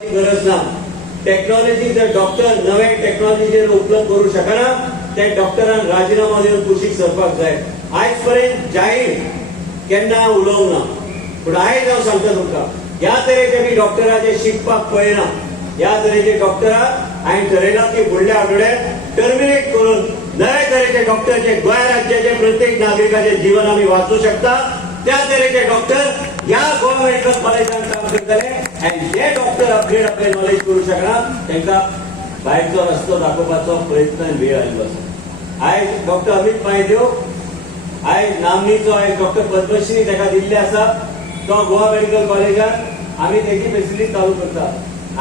गरज ना टेक्नॉलॉजी जर डॉक्टर नवे टेक्नॉलॉजी उपलब्ध करू शकना त्या डॉक्टरान राजीनामा दिवन कुशीक सरपाक जाय। आयज पर्यंत जाहीर केन्ना उलोवंक ना, पूण आयज हांव सांगता तुमकां ह्या तरेचे बी डॉक्टराचे शिकपाक पळयना। ह्या तरेचे डॉक्टरा हांवें थारायला की फुडल्या आठवड्यात टर्मिनेट करून नवे तरेचे डॉक्टर जे गोंय राज्याचे प्रत्येक नागरिकाचे जीवन आमी वाचूं शकता त्या तरेचे डॉक्टर ह्या गोवा मेडिकल कॉलेजांत काम करतले आनी जे डॉक्टर अपग्रेड आपले नॉलेज करू शकना तांकां भायरचो रस्तो दाखोवपाचो प्रयत्न वेळ आयिल्लो आसा। आयज डॉक्टर अमित म्हायदेव आयज नामनीचो आयज डॉक्टर पद्मश्री ताका दिल्ले आसा। तो गोवा मेडिकल कॉलेजांत आमी तेजी फेसिलिटी चालू करता।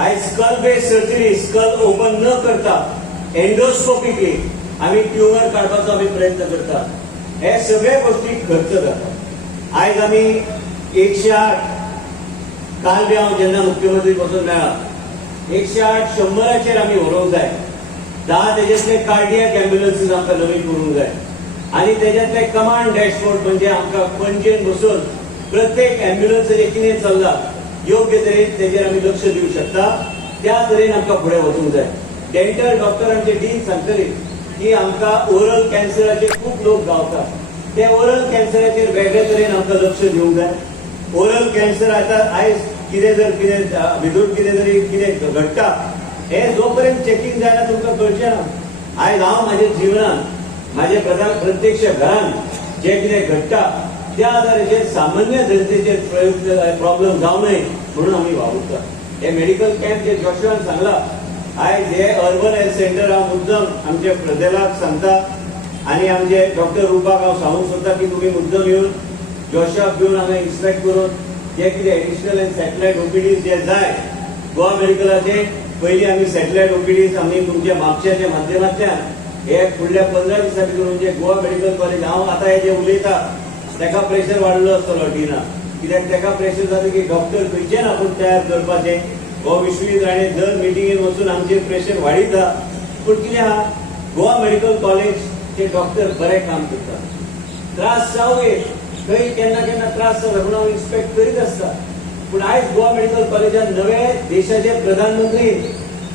आयज skull based surgery skull open न करता एंडोस्कोपिकली आमी ट्युमर काडपाचो आमी प्रयत्न करता। हे सगळे गोष्टी खर्च जाता। आयज आमी 108 काल बी हांव जेन्ना मुख्यमंत्री पासून मेळ्ळा 108 100चेर आमी व्हरूंक जाय। 10 तेजेतले कार्डियक एम्ब्युलन्सीस आमकां नवी करूंक जाय आनी तेज्यातले कमांड डॅशबोर्ड म्हणजे आमकां पणजेन बसून प्रत्येक एम्ब्युलन्सीचेर कितें चल्लां योग्य तरेन तेजेर आमी लक्ष दिवंक शकता। त्या तरेन आमकां फुडें वचूंक जाय। डेंटल डॉक्टरांचे डीन सांगतले की आमकां ओरल कॅन्सराचे खूब लोक गावतात, ते ओरल कॅन्सराचेर वेगळे तरेन आमकां लक्ष दिवंक जाय। ओरल कॅन्सर आतां आयज कितें जर कितें भितून कितें तरी कितें घडटा हे जो पर्यंत चॅकींग जायना तुमकां कळचें ना। आयज हांव म्हाज्या जिवनांत म्हाज्या प्रत्यक्ष घरान जे कितें घडटा त्या आदाराचेर सामान्य जनतेचेर प्रॉब्लेम जावं नये म्हणून आमी वावुरता। हे मेडिकल कॅम्प जे जोशुआन सांगला आयज हे अर्बन हेल्थ सेंटर हांव मुद्दम आमच्या प्रजेलाक सांगता आनी आमचे डॉक्टर रुपाक हांव सांगूंक सोदता की तुमी मुद्दम येवन जोशाक घेवन हांगा इन्स्पेक्ट करून जे कितें एडिशनल आनी सॅटेलायट ओपीडीज जे जाय गोवा मेडिकलाचे पयलीं आमी सॅटेलायट ओपीडीज आमी तुमच्या म्हापशाच्या माध्यमांतल्यान हे फुडल्या 15 दिसां भितर म्हणजे गोवा मेडिकल कॉलेज हांव आतां हे जे उलयता ताका प्रेशर वाडलो आसतलो डिना, कित्याक ताका प्रेशर जाता की डॉक्टर खंयचे ना पूण तयार करपाचे हो विश्वीत राणे दर मिटिंगेन वचून आमचेर प्रेशर वाडयता। पूण कितें आहा गोवा मेडिकल कॉलेज ते डॉक्टर बरें काम करतात। त्रास जावं खंय केन्ना केन्ना त्रास जाता म्हणून हांव इन्स्पेक्ट करीत आसता। पूण आयज गोवा मेडिकल कॉलेजांत नवे देशाचे प्रधानमंत्री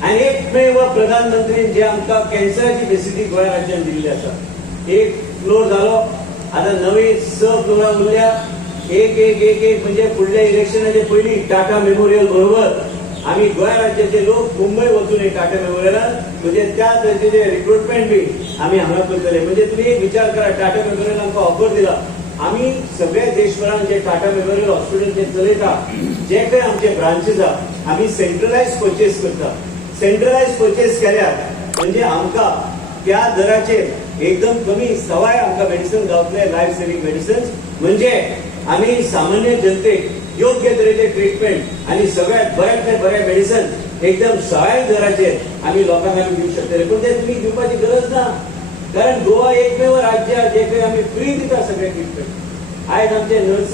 आनी एकमेव प्रधानमंत्रीन जे आमकां कॅन्सराची फेसिलिटी गोंय राज्यांत दिल्ली आसा। एक फ्लोर जालो, आतां नवी 6 फ्लोरां उरल्या। एक म्हणजे फुडल्या इलेक्शनाचे पयलीं टाटा मेमोरियल बरोबर आमी गोंय राज्याचे लोक मुंबय वचून एक टाटा मेमोरियलान म्हणजे त्या तरेचे रिक्रुटमेंट बी आमी हांगा करतले। म्हणजे तुमी एक विचार करा टाटा मेमोरियल आमकां ऑफर दिला। आमी सगळे देशभरान जे टाटा मेमोरियल हॉस्पिटल जे चलयता जे काही आमचे ब्रांचीस आहा आमी सेंट्रलायज परचेस करता। सेंट्रलायज परचेस केल्यार म्हणजे आमकां त्या दराचेर एकदम कमी सवाय आमकां मेडिसिन गावतले लायफ सेव्हिंग मेडिसिन्स म्हणजे आमी सामान्य जनतेक योग्य तरेचे ट्रीटमेंट आनी सगळ्यात बऱ्यांतले बरें मेडिसिन एकदम सवाय दराचेर आमी लोकांक आमी दिवंक शकतले। पूण ते तुमी दिवपाची गरज ना, कारण गोवा एकमेव राज्य जे काही आमी फ्री दिता सगळे ट्रीटमेंट। आयज आमचे नर्स